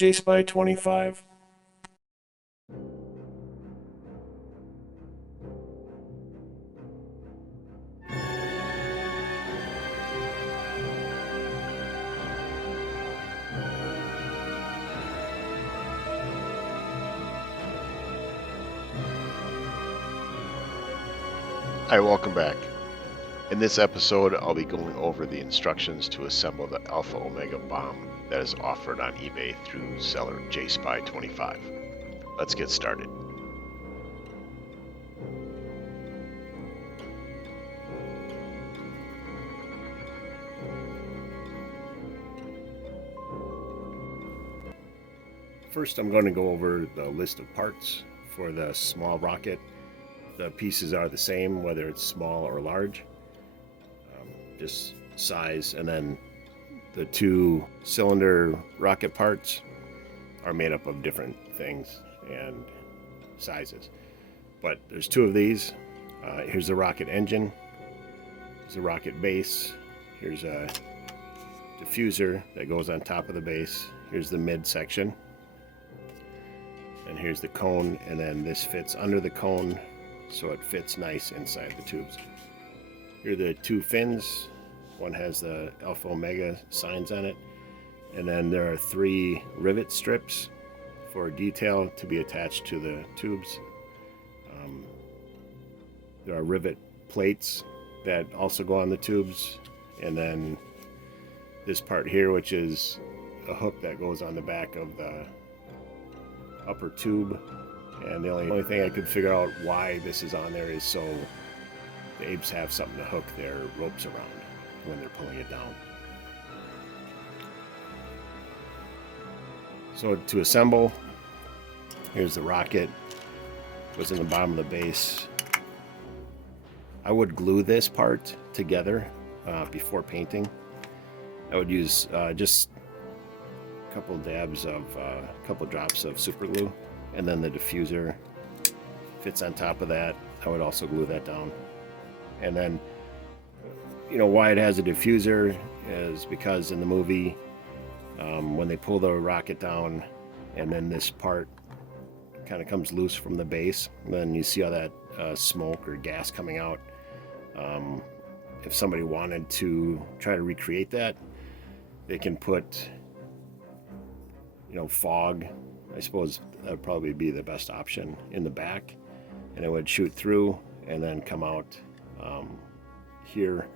JSpy25. Hi, welcome back. In this episode, I'll be going over the instructions to assemble the Alpha Omega bomb that is offered on eBay through seller JSpy25. Let's get started. First, I'm going to go over the list of parts for the small rocket. The pieces are the same, whether it's small or large, just size. And then the two cylinder rocket parts are made up of different things and sizes. But there's two of these. Here's the rocket engine. Here's the rocket base. Here's a diffuser that goes on top of the base. Here's the mid section. And here's the cone, and then this fits under the cone so it fits nice inside the tubes. Here are the two fins. One has the Alpha Omega signs on it, and then there are three rivet strips for detail to be attached to the tubes. There are rivet plates that also go on the tubes, and then this part here, which is a hook that goes on the back of the upper tube. And the only thing I could figure out why this is on there is so the apes have something to hook their ropes around when they're pulling it down. So to assemble, here's the rocket. Goes in the bottom of the base. I would glue this part together before painting. I would use just a couple dabs of a couple drops of super glue, and then the diffuser fits on top of that. I would also glue that down. And then, why it has a diffuser is because in the movie, when they pull the rocket down and then this part kind of comes loose from the base, and then you see all that smoke or gas coming out. If somebody wanted to try to recreate that, they can put fog. I suppose that would probably be the best option in the back, and it would shoot through and then come out here.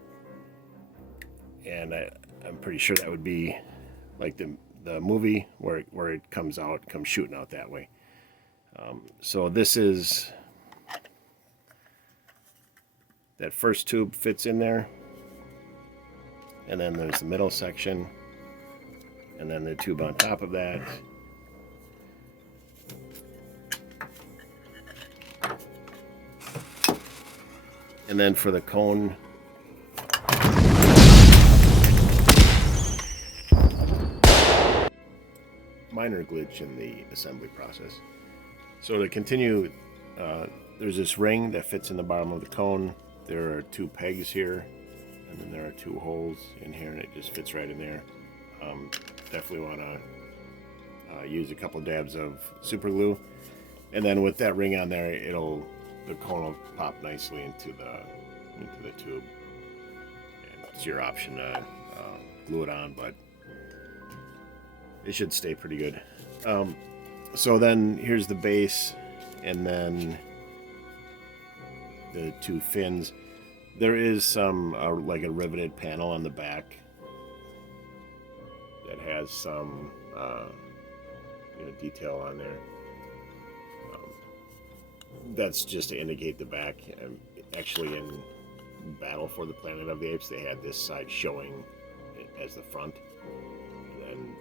And I'm pretty sure that would be like the movie where it comes shooting out that way. So this is that first tube fits in there, and then there's the middle section, and then the tube on top of that. And then for the cone, minor glitch in the assembly process. So to continue, there's this ring that fits in the bottom of the cone. There are two pegs here, and then there are two holes in here, and it just fits right in there. Definitely want to use a couple dabs of super glue, and then with that ring on there, the cone will pop nicely into the tube. And it's your option to glue it on, but it should stay pretty good. So then here's the base, and then the two fins. There is some like a riveted panel on the back that has some detail on there. That's just to indicate the back. Actually, in Battle for the Planet of the Apes, they had this side showing as the front, and then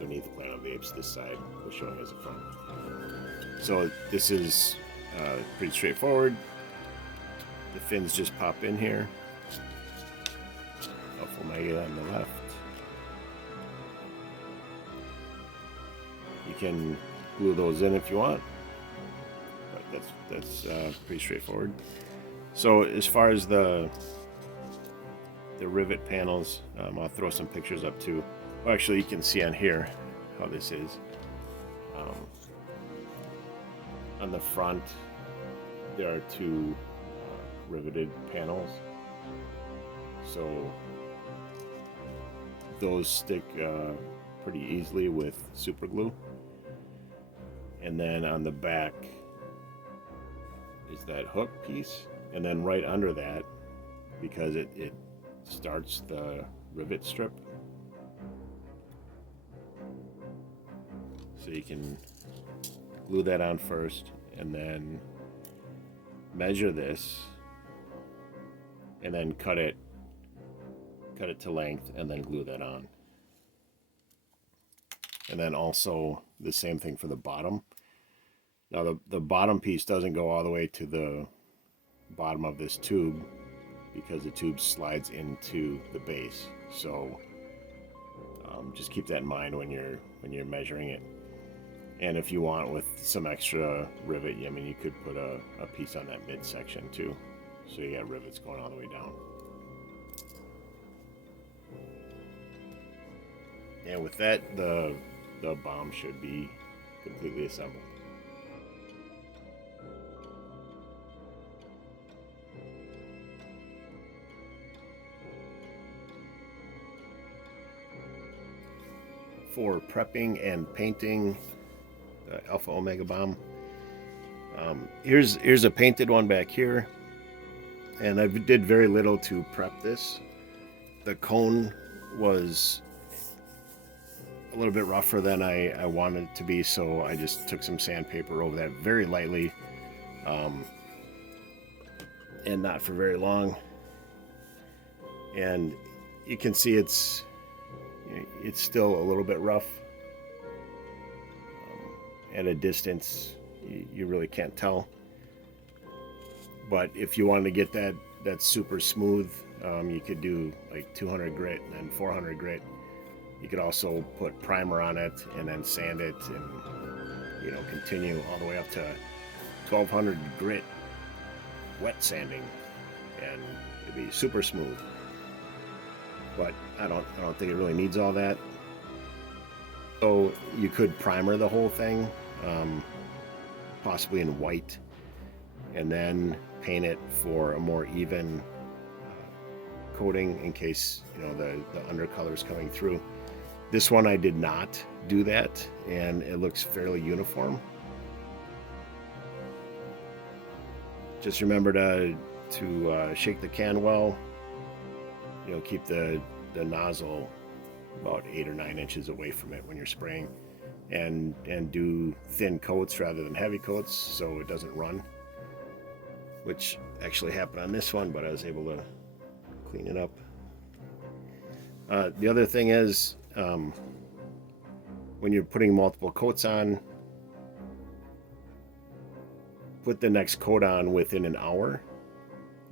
underneath the Planet of the Apes, this side was showing as the front. So this is pretty straightforward. The fins just pop in here. Alpha Omega on the left. You can glue those in if you want, but that's pretty straightforward. So as far as the rivet panels, I'll throw some pictures up too. Well, actually, you can see on here, how this is. On the front, there are two riveted panels, so those stick pretty easily with super glue. And then on the back is that hook piece, and then right under that, because it starts the rivet strip, so you can glue that on first and then measure this and then cut it to length and then glue that on. And then also the same thing for the bottom. Now the bottom piece doesn't go all the way to the bottom of this tube because the tube slides into the base. So just keep that in mind when you're measuring it. And if you want with some extra rivet, I mean, you could put a piece on that midsection too. So you got rivets going all the way down. And with that, the bomb should be completely assembled. For prepping and painting the Alpha Omega bomb, here's a painted one back here, and I did very little to prep this. The cone was a little bit rougher than I wanted it to be, so I just took some sandpaper over that very lightly, and not for very long. And you can see it's still a little bit rough. At a distance, you really can't tell. But if you wanted to get that super smooth, you could do like 200 grit and then 400 grit. You could also put primer on it and then sand it, and continue all the way up to 1200 grit wet sanding, and it'd be super smooth. But I don't think it really needs all that. So you could primer the whole thing, possibly in white, and then paint it for a more even coating in case the undercolor is coming through. This one I did not do that, and it looks fairly uniform. Just remember to shake the can well. Keep the nozzle about 8 or 9 inches away from it when you're spraying, and do thin coats rather than heavy coats so it doesn't run, which actually happened on this one, but I was able to clean it up. The other thing is, when you're putting multiple coats on, put the next coat on within an hour.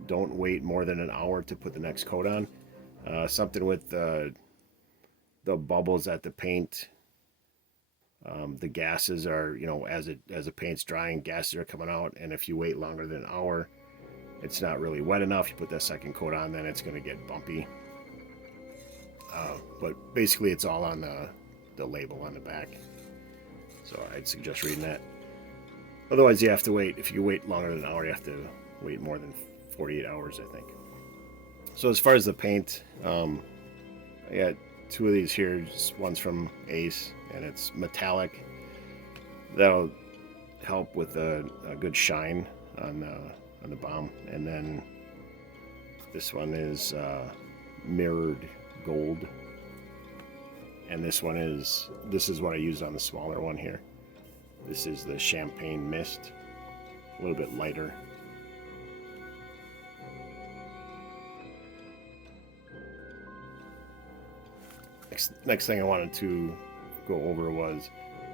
Don't wait more than an hour to put the next coat on. Something with the bubbles at the paint, the gases are, as the paint's drying, gases are coming out, and if you wait longer than an hour, it's not really wet enough. You put that second coat on, then it's going to get bumpy. But basically it's all on the label on the back, so I'd suggest reading that. Otherwise you have to wait. If you wait longer than an hour, you have to wait more than 48 hours, I think. So as far as the paint, I got 2 of these here. One's from Ace, and it's metallic. That'll help with a good shine on the bomb. And then this one is mirrored gold, and this is what I used on the smaller one here. This is the champagne mist, a little bit lighter. Next thing I wanted to go over was,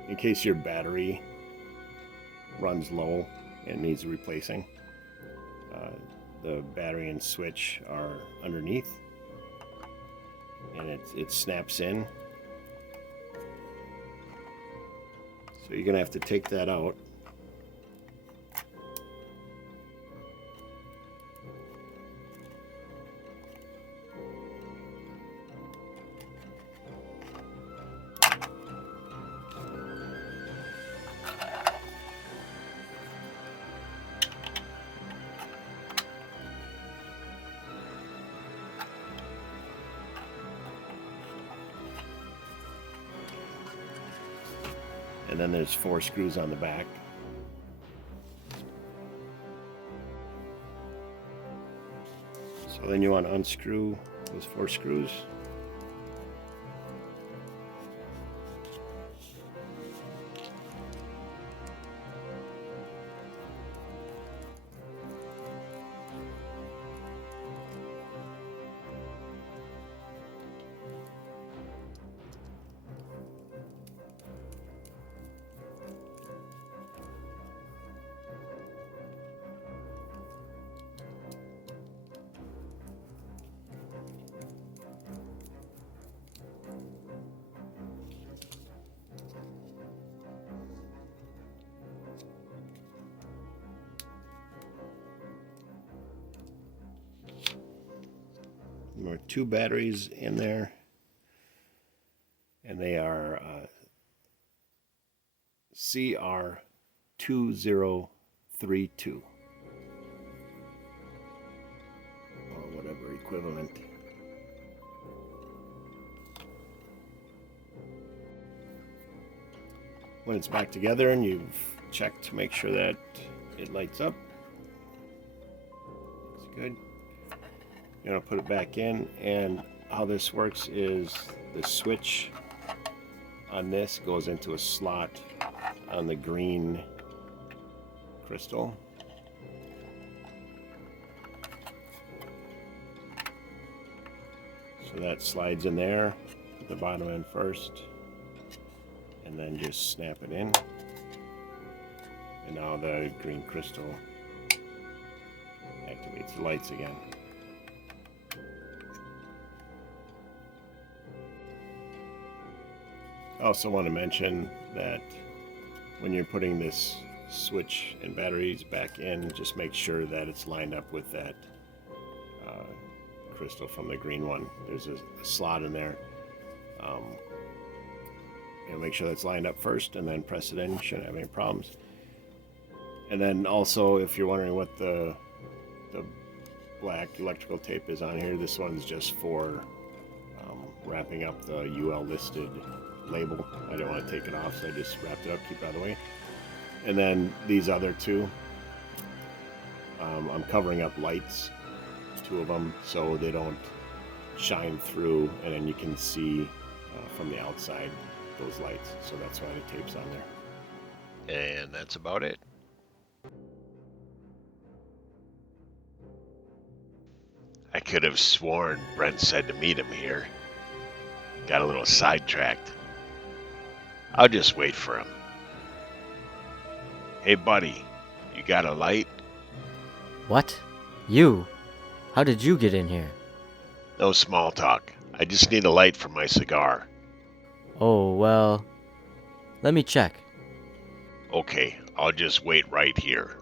in case your battery runs low and needs replacing, the battery and switch are underneath, and it snaps in. So you're gonna have to take that out. And then there's 4 screws on the back. So then you want to unscrew those 4 screws. There are 2 batteries in there, and they are CR2032 or whatever equivalent. When it's back together and you've checked to make sure that it lights up, it's good. You're going to put it back in, and how this works is the switch on this goes into a slot on the green crystal. So that slides in there, put the bottom end first, and then just snap it in. And now the green crystal activates the lights again. I also want to mention that when you're putting this switch and batteries back in, just make sure that it's lined up with that crystal from the green one. There's a slot in there. And make sure that's lined up first, and then press it in. You shouldn't have any problems. And then also, if you're wondering what the black electrical tape is on here, this one's just for wrapping up the UL listed label. I didn't want to take it off, so I just wrapped it up, keep it out of the way. And then these other 2, I'm covering up lights, 2 of them, so they don't shine through, and then you can see from the outside those lights. So that's why the tape's on there. And that's about it. I could have sworn Brent said to meet him here. Got a little sidetracked. I'll just wait for him. Hey, buddy, you got a light? What? You? How did you get in here? No small talk. I just need a light for my cigar. Oh, well, let me check. Okay, I'll just wait right here.